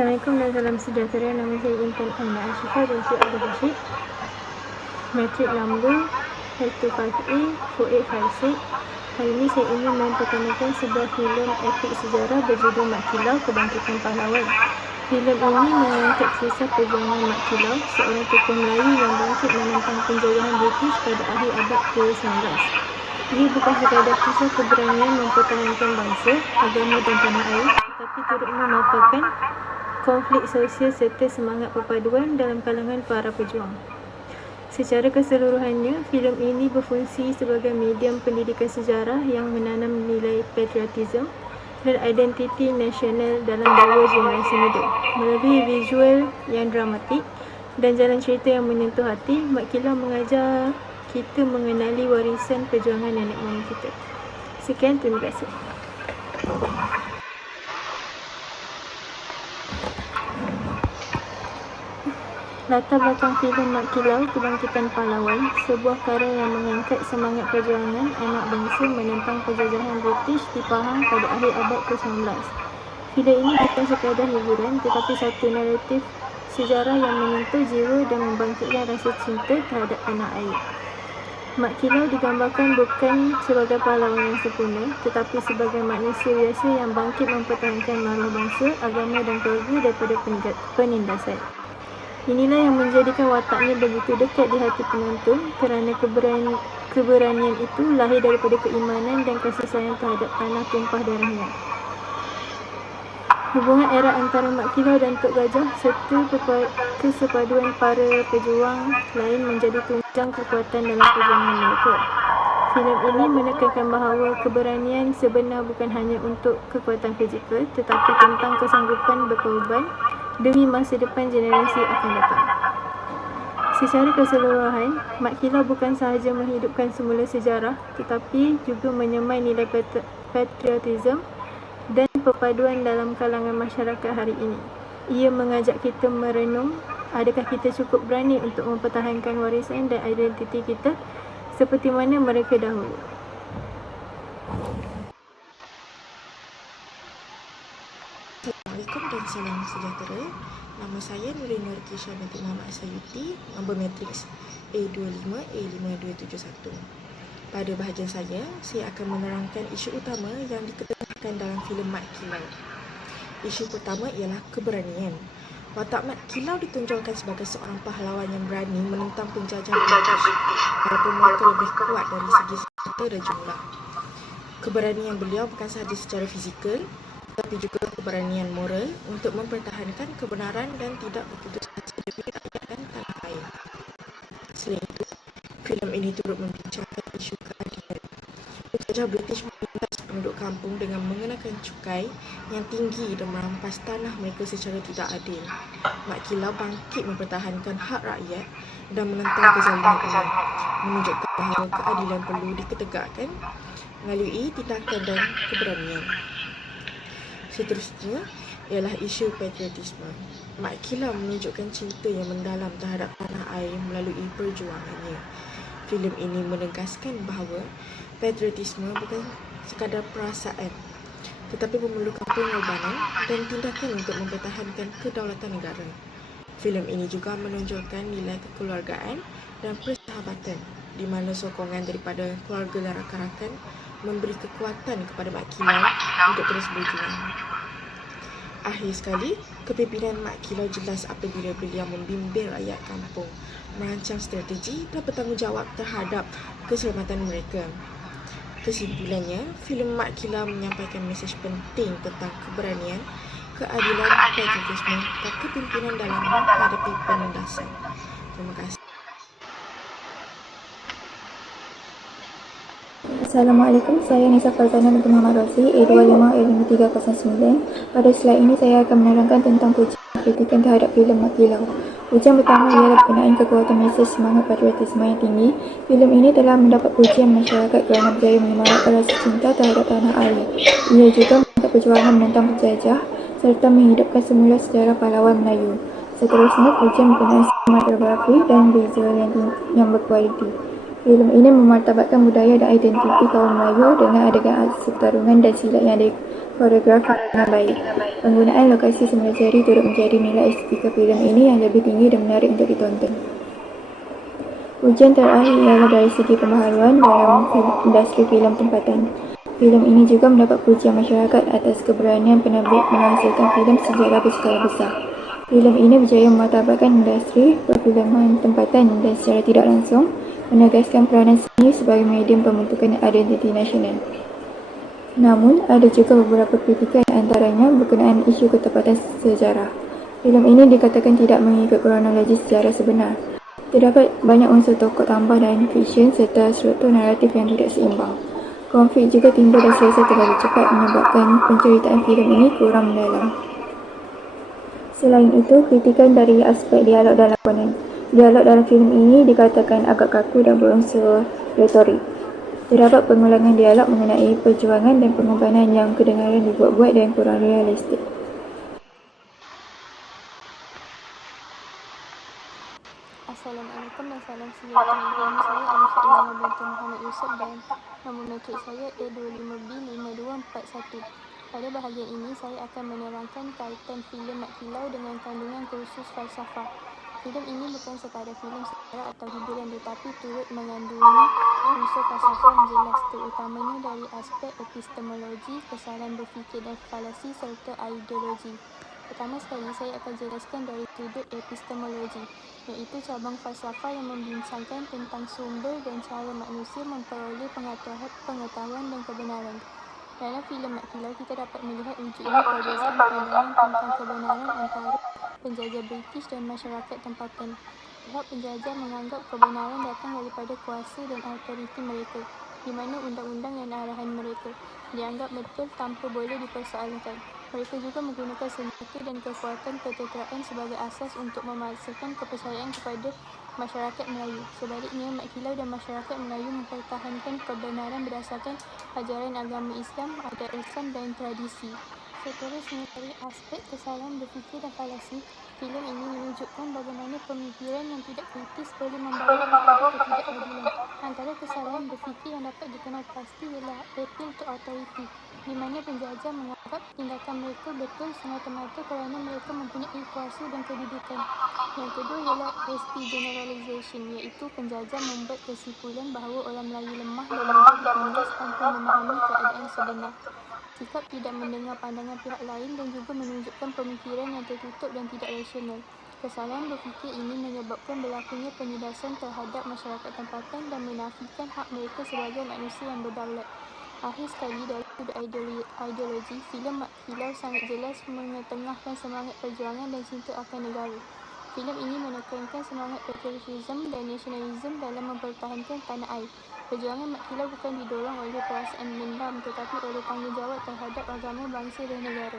Assalamualaikum dan salam sejahtera. Nama saya Intan Aina Ashifah binti Abdul Rashid. Matrik nombor L25A4856. Hari ini saya ingin memperkenalkan sebuah filem epik sejarah berjudul Mat Kilau Kebangkitan Pahlawan. Filem ini mengangkat kisah perjuangan Mat Kilau, seorang tokoh Melayu yang bangkit menentang penjajahan British pada akhir abad ke-19. Ia bukan sekadar kisah keberanian mempertahankan bangsa, agama dan tanah air, tetapi turut memaparkan konflik sosial serta semangat perpaduan dalam kalangan para pejuang. Secara keseluruhannya, filem ini berfungsi sebagai medium pendidikan sejarah yang menanam nilai patriotisme dan identiti nasional dalam dua generasi muda. Melalui visual yang dramatik dan jalan cerita yang menyentuh hati, Mat Kilau mengajar kita mengenali warisan perjuangan nenek moyang kita. Sekian, terima kasih. Latar belakang filem Mat Kilau Kebangkitan Pahlawan, sebuah karya yang mengangkat semangat perjuangan anak bangsa menentang penjajahan British di Pahang pada akhir abad ke-19. Filem ini bukan sekadar hiburan, tetapi satu naratif sejarah yang menyentuh jiwa dan membangkitkan rasa cinta terhadap tanah air. Mat Kilau digambarkan bukan sebagai pahlawan yang sempurna, tetapi sebagai manusia biasa yang bangkit mempertahankan maruah bangsa, agama dan keluarga daripada penindasan. Inilah yang menjadikan wataknya begitu dekat di hati penonton, kerana keberanian itu lahir daripada keimanan dan kasih sayang terhadap tanah tumpah darahnya. Hubungan erat antara Mat Kilau dan Tok Gajah serta kesepaduan para pejuang lain menjadi tunjang kekuatan dalam perjuangan mereka. Filem ini menekankan bahawa keberanian sebenar bukan hanya untuk kekuatan fizikal, tetapi tentang kesanggupan berkorban demi masa depan generasi akan datang. Secara keseluruhan, Mat Kilau bukan sahaja menghidupkan semula sejarah, tetapi juga menyemai nilai patriotisme dan perpaduan dalam kalangan masyarakat hari ini. Ia mengajak kita merenung, adakah kita cukup berani untuk mempertahankan warisan dan identiti kita seperti mana mereka dahulu. Assalamualaikum dan salam sejahtera. Nama saya Nurul Nur Kisha binti Muhammad Sayuti, nombor matriks A25A5271. Pada bahagian saya akan menerangkan isu utama yang diketengahkan dalam filem Mat Kilau. Isu pertama ialah keberanian. Watak Mat Kilau ditonjolkan sebagai seorang pahlawan yang berani menentang penjajah British, walaupun mereka lebih kuat dari segi senjata dan jumlah. Keberanian beliau bukan sahaja secara fizikal, tetapi juga keberanian moral untuk mempertahankan kebenaran dan tidak berputus asa demi rakyat dan tanah air. Selain itu, filem ini turut membincangkan isu keadilan. Penjajah British menindas penduduk kampung dengan mengenakan cukai yang tinggi dan merampas tanah mereka secara tidak adil. Mat Kilau bangkit mempertahankan hak rakyat dan menentang kezaliman ini, menunjukkan bahawa keadilan perlu diketegakkan melalui tindakan dan keberanian. Seterusnya ialah isu patriotisme. Mat Kilau menunjukkan cinta yang mendalam terhadap tanah air melalui perjuangannya. Filem ini menegaskan bahawa patriotisme bukan sekadar perasaan, tetapi memerlukan pengorbanan dan tindakan untuk mempertahankan kedaulatan negara. Filem ini juga menonjolkan nilai kekeluargaan dan persahabatan, di mana sokongan daripada keluarga dan rakan-rakan memberi kekuatan kepada Mat Kilau untuk terus berjuang. Akhir sekali, kepimpinan Mat Kilau jelas apabila beliau membimbing rakyat kampung, merancang strategi dan bertanggungjawab terhadap keselamatan mereka. Kesimpulannya, filem Mat Kilau menyampaikan mesej penting tentang keberanian, keadilan, patriotisme dan kepimpinan dalam menghadapi penindasan. Terima kasih. Assalamualaikum, saya Nisa Farzana binti Muhammad Rozi, A25A5309. Pada slide ini saya akan menerangkan tentang pujian kritikan terhadap filem Mat Kilau. Pujian pertama ialah berkenaan kekuatan mesej semangat patriotisme yang tinggi. Filem ini telah mendapat pujian masyarakat kerana berjaya menyemarakkan rasa cinta terhadap tanah air. Ia juga mengangkat perjuangan menentang penjajah serta menghidupkan semula sejarah pahlawan Melayu. Seterusnya, pujian berkenaan sinematografi dan visual yang berkualiti. Filem ini memartabatkan budaya dan identiti kaum Melayu dengan adegan aksi pertarungan dan silat yang dikoreografi dengan baik. Penggunaan lokasi semula seri turut menjadi nilai estetika filem ini yang lebih tinggi dan menarik untuk ditonton. Ujian terakhir ialah dari segi pembaharuan dalam industri filem tempatan. Filem ini juga mendapat pujian masyarakat atas keberanian penerbit menghasilkan filem sejarah berskala besar. Filem ini berjaya memartabatkan industri perfilman tempatan dan secara tidak langsung menegaskan peranan seni sebagai medium pembentukan identiti nasional. Namun, ada juga beberapa kritikan antaranya berkenaan isu ketepatan sejarah. Filem ini dikatakan tidak mengikut kronologi sejarah sebenar. Terdapat banyak unsur tokoh tambah dan fiksyen serta struktur naratif yang tidak seimbang. Konflik juga timbul dan selesai terlalu cepat menyebabkan penceritaan filem ini kurang mendalam. Selain itu, kritikan dari aspek dialog dan lakonan. Dialog dalam filem ini dikatakan agak kaku dan berunsur retorik. Terdapat pengulangan dialog mengenai perjuangan dan pengorbanan yang kedengaran dibuat-buat dan kurang realistik. Assalamualaikum dan salam sejahtera. Nama saya Alifah Ilham binti Muhammad Yusof dan nombor matrik saya A25B5241. Pada bahagian ini, saya akan menerangkan kaitan filem Mat Kilau dengan kandungan kursus falsafah. Filem ini bukan sekadar filem sejarah atau hiburan tetapi turut mengandungi unsur falsafah yang jelas, terutamanya dari aspek epistemologi, kesalahan berfikir dan falasi serta ideologi. Pertama sekali, saya akan jelaskan dari sudut epistemologi, iaitu cabang falsafah yang membincangkan tentang sumber dan cara manusia memperoleh pengetahuan dan kebenaran. Dalam filem Mat Kilau, kita dapat melihat wujudnya perbezaan pandangan tentang kebenaran antara penjajah British dan masyarakat tempatan. Pihak penjajah menganggap kebenaran datang daripada kuasa dan autoriti mereka, di mana undang-undang dan arahan mereka dianggap betul tanpa boleh dipersoalkan. Mereka juga menggunakan senjata dan kekuatan ketenteraan sebagai asas untuk memaksakan kepercayaan kepada masyarakat Melayu. Sebaliknya, Mat Kilau dan masyarakat Melayu mempertahankan kebenaran berdasarkan ajaran agama Islam, adat Islam dan tradisi. Seterusnya, dari aspek kesalahan berfikir dan falasi, filem ini menunjukkan bagaimana pemikiran yang tidak kritis boleh membawa kepada ketidakadilan. Antara kesalahan berfikir yang dapat dikenal pasti ialah appeal to authority, di mana penjajah menganggap tindakan mereka betul semata-mata kerana mereka mempunyai kuasa dan kedudukan. Yang kedua ialah hasty generalization, iaitu penjajah membuat kesimpulan bahawa orang Melayu lemah dan mudah ditindas tanpa memahami keadaan sebenar. Sikap tidak mendengar pandangan pihak lain dan juga menunjukkan pemikiran yang tertutup dan tidak rasional. Kesalahan berfikir ini menyebabkan berlakunya penindasan terhadap masyarakat tempatan dan menafikan hak mereka sebagai manusia yang berdaulat. Akhir sekali, dari sudut ideologi, filem Mat Kilau sangat jelas mengetengahkan semangat perjuangan dan cinta akan negara. Filem ini menekankan semangat patriotisme dan nasionalisme dalam mempertahankan tanah air. Perjuangan Mat Kilau bukan didorong oleh perasaan dendam tetapi oleh tanggungjawab terhadap agama, bangsa dan negara.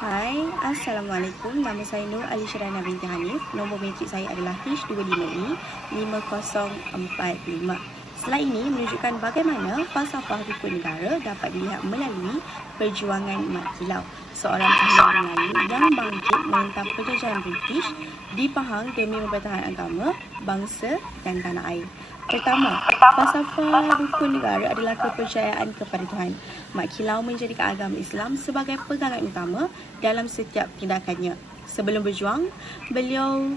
Hai, Assalamualaikum. Nama saya Nur Alisharana binti Hanif. Nombor matrik saya adalah H25E5045. Slide ini menunjukkan bagaimana falsafah rukun negara dapat dilihat melalui perjuangan Mat Kilau, seorang pahlawan Melayu yang bangkit menentang penjajahan British di Pahang demi mempertahankan agama, bangsa dan tanah air. Pertama, falsafah rukun negara adalah kepercayaan kepada Tuhan. Mat Kilau menjadikan agama Islam sebagai pegangan utama dalam setiap tindakannya. Sebelum berjuang, beliau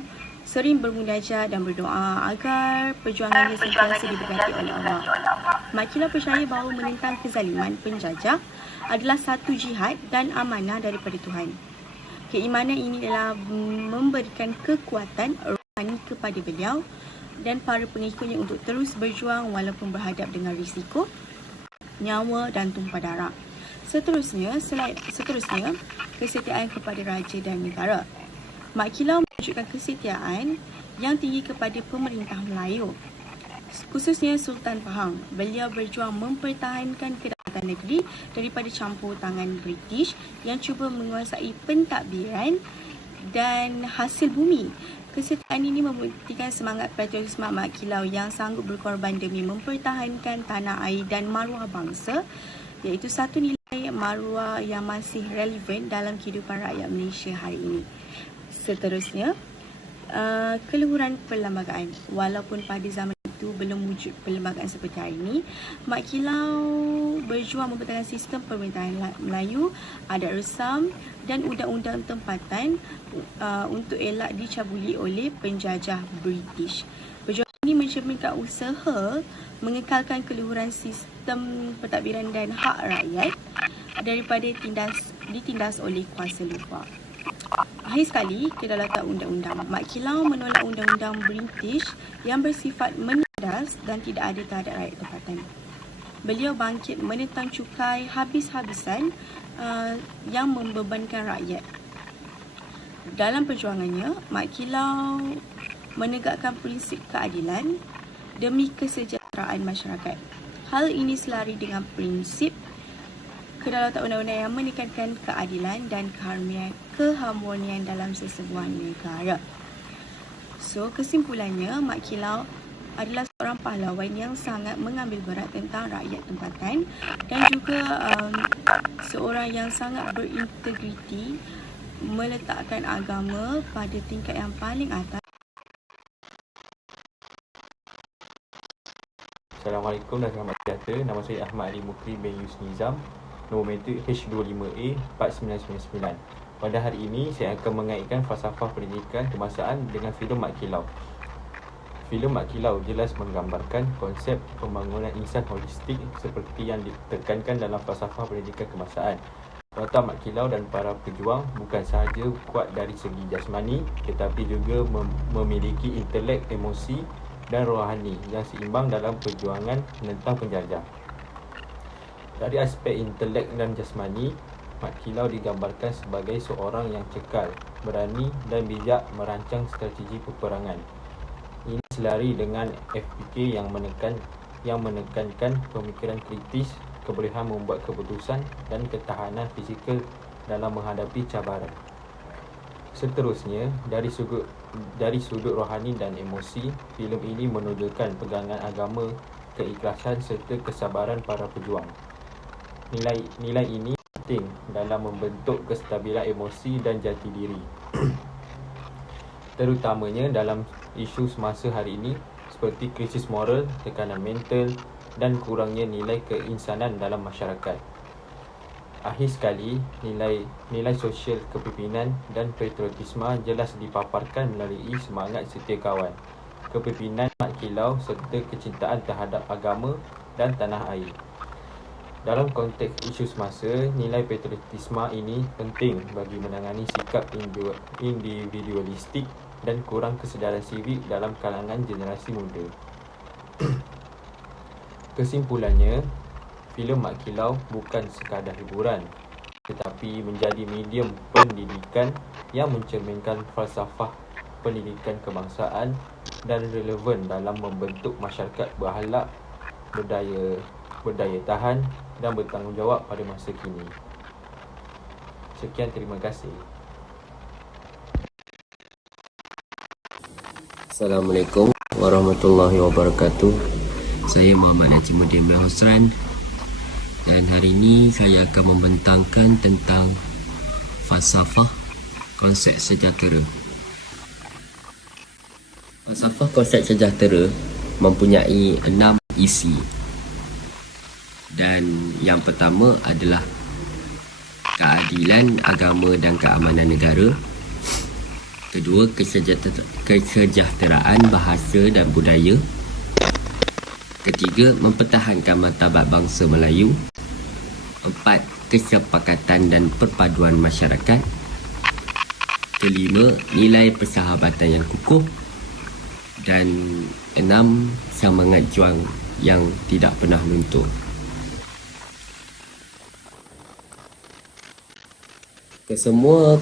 sering bermunajat dan berdoa agar perjuangannya sentiasa diberkati oleh Allah. Mat Kilau percaya bahawa menentang kezaliman penjajah adalah satu jihad dan amanah daripada Tuhan. Keimanan ini adalah memberikan kekuatan rohani kepada beliau dan para pengikutnya untuk terus berjuang walaupun berhadap dengan risiko nyawa dan tumpah darah. Seterusnya, kesetiaan kepada raja dan negara. Mat Kilau menunjukkan kesetiaan yang tinggi kepada pemerintah Melayu, khususnya Sultan Pahang. Beliau berjuang mempertahankan kedaulatan negeri daripada campur tangan British yang cuba menguasai pentadbiran dan hasil bumi. Kesetiaan ini membuktikan semangat patriotisme Mat Kilau yang sanggup berkorban demi mempertahankan tanah air dan maruah bangsa, iaitu satu nilai maruah yang masih relevan dalam kehidupan rakyat Malaysia hari ini. Seterusnya, keluhuran perlembagaan. Walaupun pada zaman itu belum wujud perlembagaan seperti hari ini, Mat Kilau berjuang mempertahankan sistem pemerintahan Melayu, adat resam dan undang-undang tempatan untuk elak dicabuli oleh penjajah British. Perjuangan ini mencerminkan usaha mengekalkan keluhuran sistem pentadbiran dan hak rakyat daripada ditindas oleh kuasa luar. Akhir sekali, kedaulatan undang-undang. Mat Kilau menolak undang-undang British yang bersifat menindas dan tidak adil terhadap rakyat tempatan. Beliau bangkit menentang cukai habis-habisan yang membebankan rakyat. Dalam perjuangannya, Mat Kilau menegakkan prinsip keadilan demi kesejahteraan masyarakat. Hal ini selari dengan prinsip kedaulatan undang-undang yang menekankan keadilan dan keharmonian dalam sesebuah negara. So, kesimpulannya, Mat Kilau adalah seorang pahlawan yang sangat mengambil berat tentang rakyat tempatan dan juga seorang yang sangat berintegriti, meletakkan agama pada tingkat yang paling atas. Assalamualaikum dan selamat sejahtera. Nama saya Ahmad Ali Mukri bin Yusnizam, nombor meter H25A 4999. Pada hari ini, saya akan mengaitkan falsafah pendidikan kebangsaan dengan filem Mat Kilau. Filem Mat Kilau jelas menggambarkan konsep pembangunan insan holistik seperti yang ditekankan dalam falsafah pendidikan kebangsaan. Watak Mat Kilau dan para pejuang bukan sahaja kuat dari segi jasmani, tetapi juga memiliki intelek, emosi dan rohani yang seimbang dalam perjuangan menentang penjajah. Dari aspek intelek dan jasmani, Mat Kilau digambarkan sebagai seorang yang cekal, berani dan bijak merancang strategi peperangan. Ini selari dengan FPK yang menekankan pemikiran kritis, kebolehan membuat keputusan dan ketahanan fizikal dalam menghadapi cabaran. Seterusnya, dari sudut rohani dan emosi, filem ini menunjukkan pegangan agama, keikhlasan serta kesabaran para pejuang. Nilai ini penting dalam membentuk kestabilan emosi dan jati diri. Terutamanya dalam isu semasa hari ini seperti krisis moral, tekanan mental dan kurangnya nilai keinsanan dalam masyarakat. Akhir sekali, nilai sosial kepimpinan dan patriotisme jelas dipaparkan melalui semangat setia kawan, kepimpinan Mat Kilau serta kecintaan terhadap agama dan tanah air. Dalam konteks isu semasa, nilai patriotisme ini penting bagi menangani sikap individualistik dan kurang kesedaran sivik dalam kalangan generasi muda. Kesimpulannya, filem Mat Kilau bukan sekadar hiburan, tetapi menjadi medium pendidikan yang mencerminkan falsafah pendidikan kebangsaan dan relevan dalam membentuk masyarakat berakhlak, berdaya tahan dan bertanggungjawab pada masa kini. Sekian, terima kasih. Assalamualaikum warahmatullahi wabarakatuh. Saya Muhammad Najimuddin bin Husran dan hari ini saya akan membentangkan tentang falsafah konsep sejahtera. Falsafah konsep sejahtera mempunyai 6 isi. Dan yang pertama adalah keadilan agama dan keamanan negara. Kedua, kesejahteraan bahasa dan budaya. Ketiga, mempertahankan martabat bangsa Melayu. 4, kesepakatan dan perpaduan masyarakat. Kelima, nilai persahabatan yang kukuh. Dan 6, semangat juang yang tidak pernah luntur. Kesemua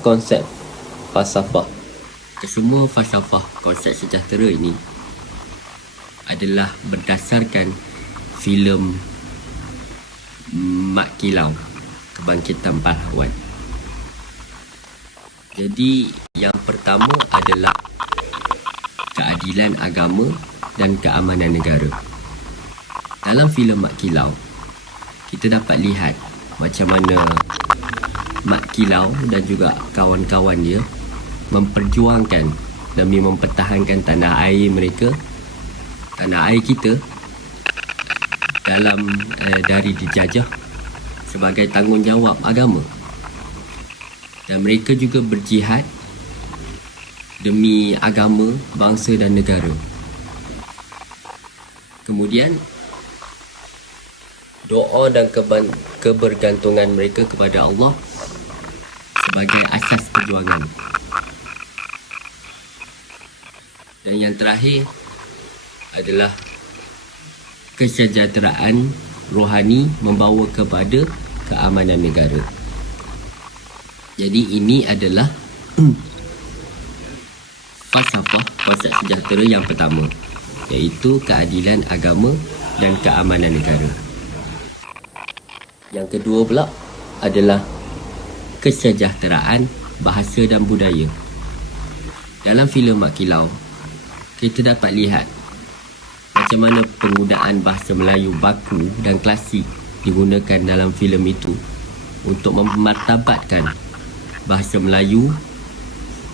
falsafah konsep sejahtera ini adalah berdasarkan filem Mat Kilau, Kebangkitan Pahlawan. Jadi yang pertama adalah keadilan agama dan keamanan negara. Dalam filem Mat Kilau, kita dapat lihat macam mana Mat Kilau dan juga kawan-kawan dia memperjuangkan demi mempertahankan tanah air mereka, tanah air kita dalam dari dijajah sebagai tanggungjawab agama. Dan mereka juga berjihad demi agama, bangsa dan negara. Kemudian doa dan kebergantungan mereka kepada Allah sebagai asas perjuangan. Dan yang terakhir adalah kesejahteraan rohani membawa kepada keamanan negara. Jadi ini adalah falsafah konsep sejahtera yang pertama, iaitu keadilan agama dan keamanan negara. Yang kedua pula adalah kesejahteraan bahasa dan budaya. Dalam filem Mat Kilau, kita dapat lihat macam mana penggunaan bahasa Melayu baku dan klasik digunakan dalam filem itu untuk memartabatkan bahasa Melayu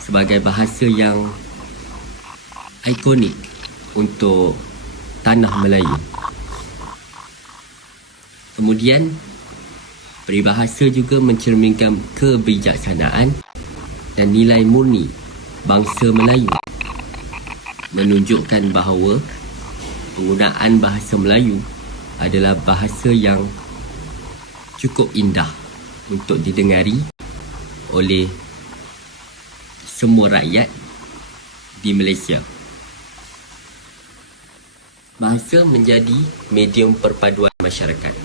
sebagai bahasa yang ikonik untuk tanah Melayu. Kemudian, peribahasa juga mencerminkan kebijaksanaan dan nilai murni bangsa Melayu, menunjukkan bahawa penggunaan bahasa Melayu adalah bahasa yang cukup indah untuk didengari oleh semua rakyat di Malaysia. Bahasa menjadi medium perpaduan masyarakat.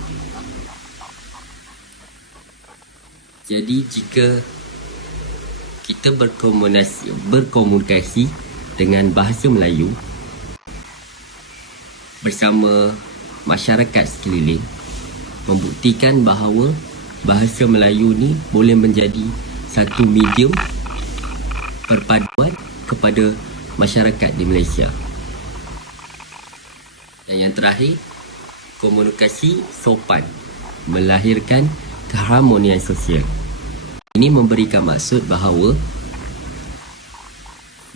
Jadi jika kita berkomunikasi dengan bahasa Melayu bersama masyarakat sekeliling, membuktikan bahawa bahasa Melayu ni boleh menjadi satu medium perpaduan kepada masyarakat di Malaysia. Dan yang terakhir, komunikasi sopan melahirkan keharmonian sosial. Ini memberikan maksud bahawa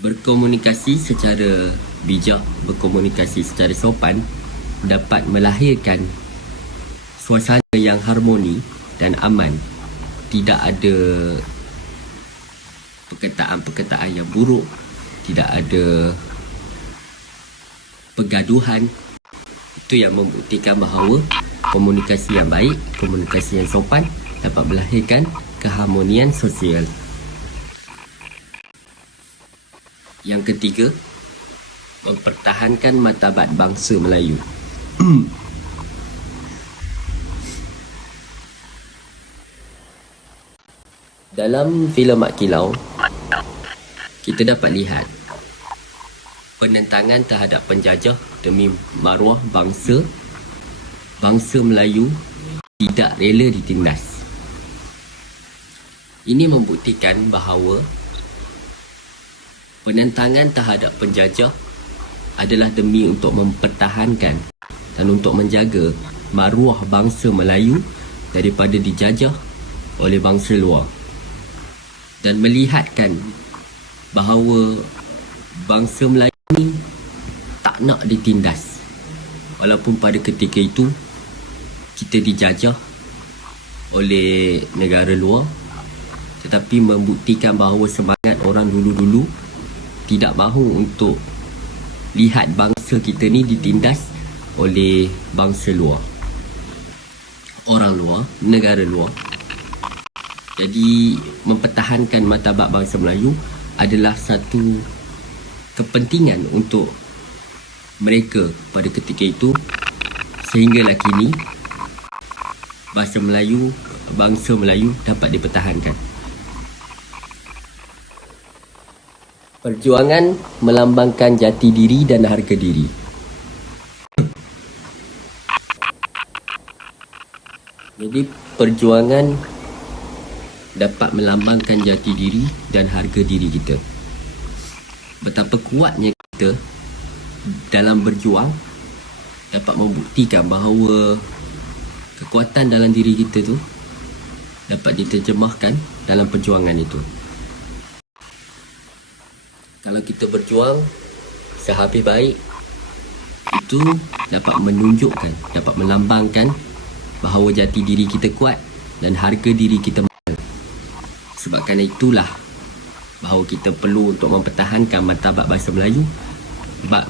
berkomunikasi secara bijak, berkomunikasi secara sopan dapat melahirkan suasana yang harmoni dan aman. Tidak ada perkataan-perkataan yang buruk, tidak ada pergaduhan. Itu yang membuktikan bahawa komunikasi yang baik, komunikasi yang sopan dapat melahirkan keharmonian sosial. Yang ketiga, mempertahankan martabat bangsa Melayu. Dalam filem Mat Kilau, kita dapat lihat penentangan terhadap penjajah demi maruah bangsa Melayu tidak rela ditindas. Ini membuktikan bahawa penentangan terhadap penjajah adalah demi untuk mempertahankan dan untuk menjaga maruah bangsa Melayu daripada dijajah oleh bangsa luar, dan melihatkan bahawa bangsa Melayu ni tak nak ditindas. Walaupun pada ketika itu kita dijajah oleh negara luar, tetapi membuktikan bahawa semangat orang dulu-dulu tidak mahu untuk lihat bangsa kita ni ditindas oleh bangsa luar, orang luar, negara luar. Jadi mempertahankan martabat bangsa Melayu adalah satu kepentingan untuk mereka pada ketika itu, sehinggalah kini bangsa Melayu dapat dipertahankan. Perjuangan melambangkan jati diri dan harga diri. Jadi perjuangan dapat melambangkan jati diri dan harga diri kita. Betapa kuatnya kita dalam berjuang dapat membuktikan bahawa kekuatan dalam diri kita tu dapat diterjemahkan dalam perjuangan itu. Kalau kita berjuang sehabis baik, itu dapat menunjukkan, dapat melambangkan bahawa jati diri kita kuat dan harga diri kita mahal. Sebab kerana itulah bahawa kita perlu untuk mempertahankan martabat bahasa Melayu,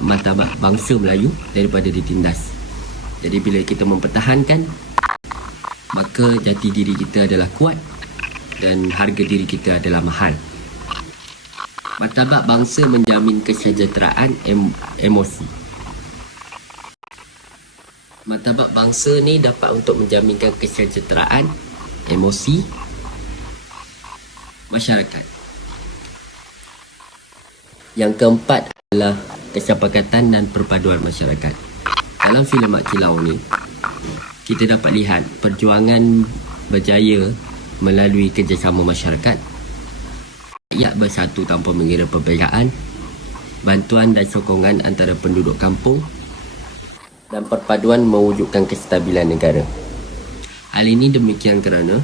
martabat bangsa Melayu daripada ditindas. Jadi bila kita mempertahankan, maka jati diri kita adalah kuat dan harga diri kita adalah mahal. Martabat bangsa menjamin kesejahteraan emosi. Martabat bangsa ni dapat untuk menjaminkan kesejahteraan emosi masyarakat. Yang keempat adalah kesepakatan dan perpaduan masyarakat. Dalam filem Mak Kilau ni, kita dapat lihat perjuangan berjaya melalui kerjasama masyarakat, rakyat bersatu tanpa mengira perbezaan, bantuan dan sokongan antara penduduk kampung, dan perpaduan mewujudkan kestabilan negara. Hal ini demikian kerana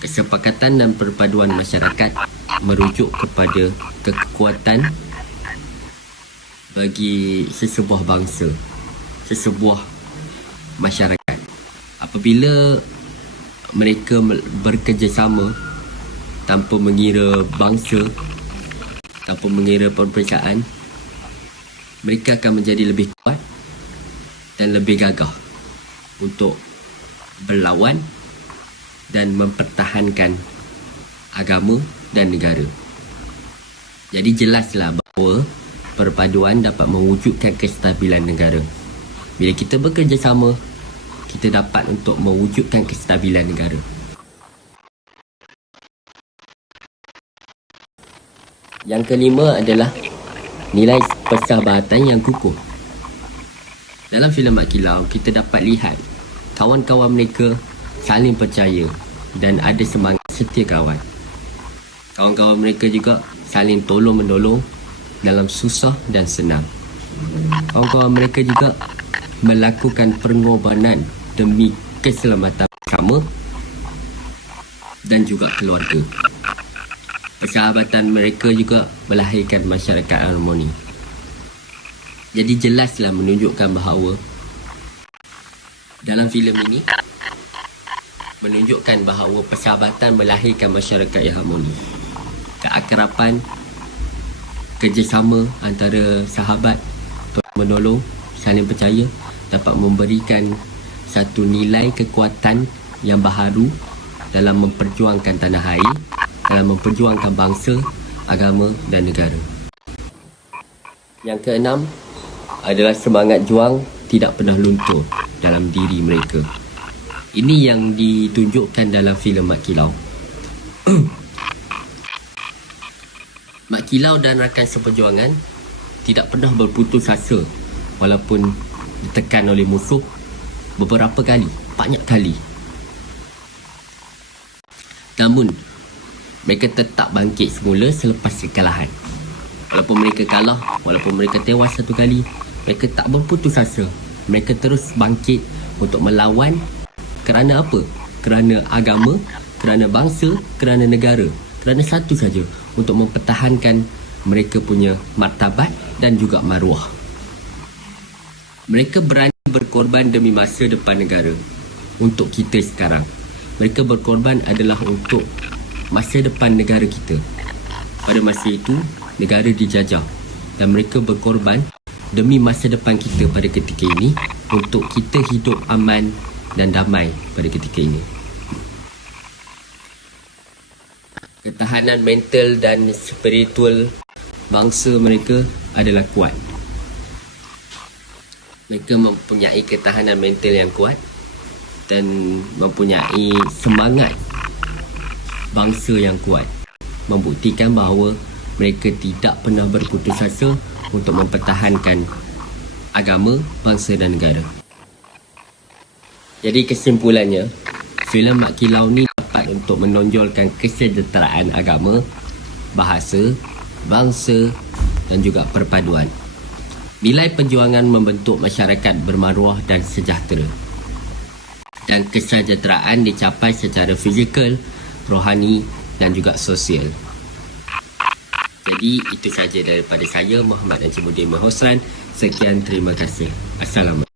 kesepakatan dan perpaduan masyarakat merujuk kepada kekuatan bagi sesebuah bangsa, sesebuah masyarakat. Apabila mereka bekerjasama tanpa mengira bangsa, tanpa mengira perbezaan, mereka akan menjadi lebih kuat dan lebih gagah untuk berlawan dan mempertahankan agama dan negara. Jadi jelaslah bahawa perpaduan dapat mewujudkan kestabilan negara. Bila kita bekerjasama, kita dapat untuk mewujudkan kestabilan negara. Yang kelima adalah nilai persahabatan yang kukuh. Dalam filem Mak Kilau, kita dapat lihat kawan-kawan mereka saling percaya dan ada semangat setia kawan. Kawan-kawan mereka juga saling tolong-menolong dalam susah dan senang. Kawan-kawan mereka juga melakukan pengorbanan demi keselamatan bersama dan juga keluarga. Persahabatan mereka juga melahirkan masyarakat harmoni. Jadi jelaslah menunjukkan bahawa dalam filem ini menunjukkan bahawa persahabatan melahirkan masyarakat yang harmoni. Keakraban, kerjasama antara sahabat, menolong, saling percaya dapat memberikan satu nilai kekuatan yang baharu dalam memperjuangkan tanah air, dalam memperjuangkan bangsa, agama dan negara. Yang keenam adalah semangat juang tidak pernah luntur dalam diri mereka. Ini yang ditunjukkan dalam filem Mak Kilau. Mak Kilau dan rakan seperjuangan tidak pernah berputus asa walaupun ditekan oleh musuh beberapa kali, banyak kali. Namun, mereka tetap bangkit semula selepas kekalahan. Walaupun mereka kalah, walaupun mereka tewas satu kali, mereka tak berputus asa. Mereka terus bangkit untuk melawan. Kerana apa? Kerana agama, kerana bangsa, kerana negara. Kerana satu saja, untuk mempertahankan mereka punya martabat dan juga maruah. Mereka berani berkorban demi masa depan negara. Untuk kita sekarang, mereka berkorban adalah untuk masa depan negara kita. Pada masa itu, negara dijajah dan mereka berkorban demi masa depan kita pada ketika ini untuk kita hidup aman dan damai pada ketika ini. Ketahanan mental dan spiritual bangsa mereka adalah kuat. Mereka mempunyai ketahanan mental yang kuat dan mempunyai semangat bangsa yang kuat, membuktikan bahawa mereka tidak pernah berputus asa untuk mempertahankan agama, bangsa dan negara. Jadi kesimpulannya, filem Mak Kilau ni dapat untuk menonjolkan kesejahteraan agama, bahasa, bangsa dan juga perpaduan. Nilai perjuangan membentuk masyarakat bermaruah dan sejahtera. dan kesejahteraan dicapai secara fizikal, rohani dan juga sosial. Jadi itu saja daripada saya, Muhammad Najimuddin Mahosran. Sekian, terima kasih. Assalamualaikum.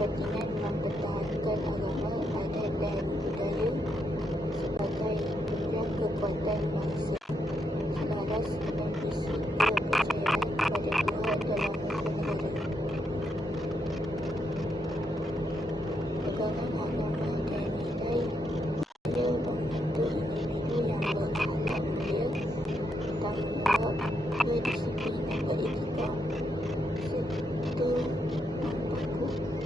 kepentingan mempertahankan agama, adat dan budaya sebagai tujuan kekuatan bangsa, selaras dengan visi kepercayaan pada Tuhan dalam bernegara. Pegangan agama dan nilai ia membentuk individu yang berakhlak mulia, bertanggungjawab, berdisiplin dan beretika, serta memperkuat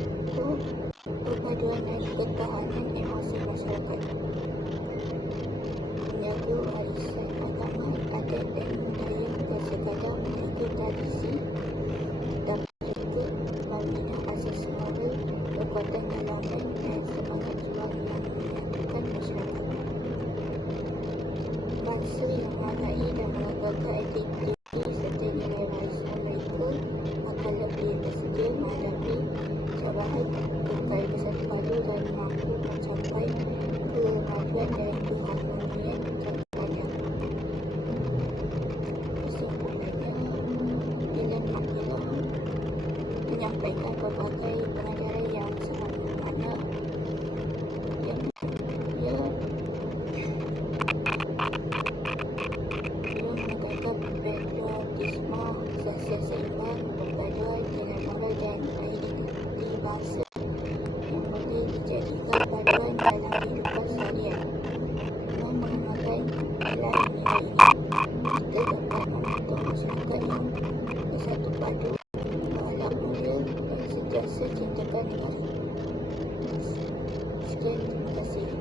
perpaduan dan ketahanan emosi masyarakat, menjaga warisan agama, adat dan budaya bukan sekadar menjaga tradisi, tapi juga membina asas moral, kekuatan dalaman dan semangat juang yang menyatukan masyarakat. Bangsa yang menghargai dan mengagakkan identiti serta nilai warisan mereka akan lebih bersedia menghadapi cabaran, kekal bersatu padu dan mampu mencapai kemajuan dan keharmonian jangka panjang. Kesimpulannya, filem Makilah menyampaikan pelbagai pengajaran yang sangat bermakna yang ia menekankan patriotisme, sosial seimbang, perpaduan nilai moral dan identiti bangsa yang boleh dijadikan paduan dalam kehidupan seharian. Dengan mengenalkan nilai-nilai ini, kita dapat membentuk masyarakat yang bersatu padu, berakhlak mulia dan sentiasa cintakan negara. Sekian, terima kasih.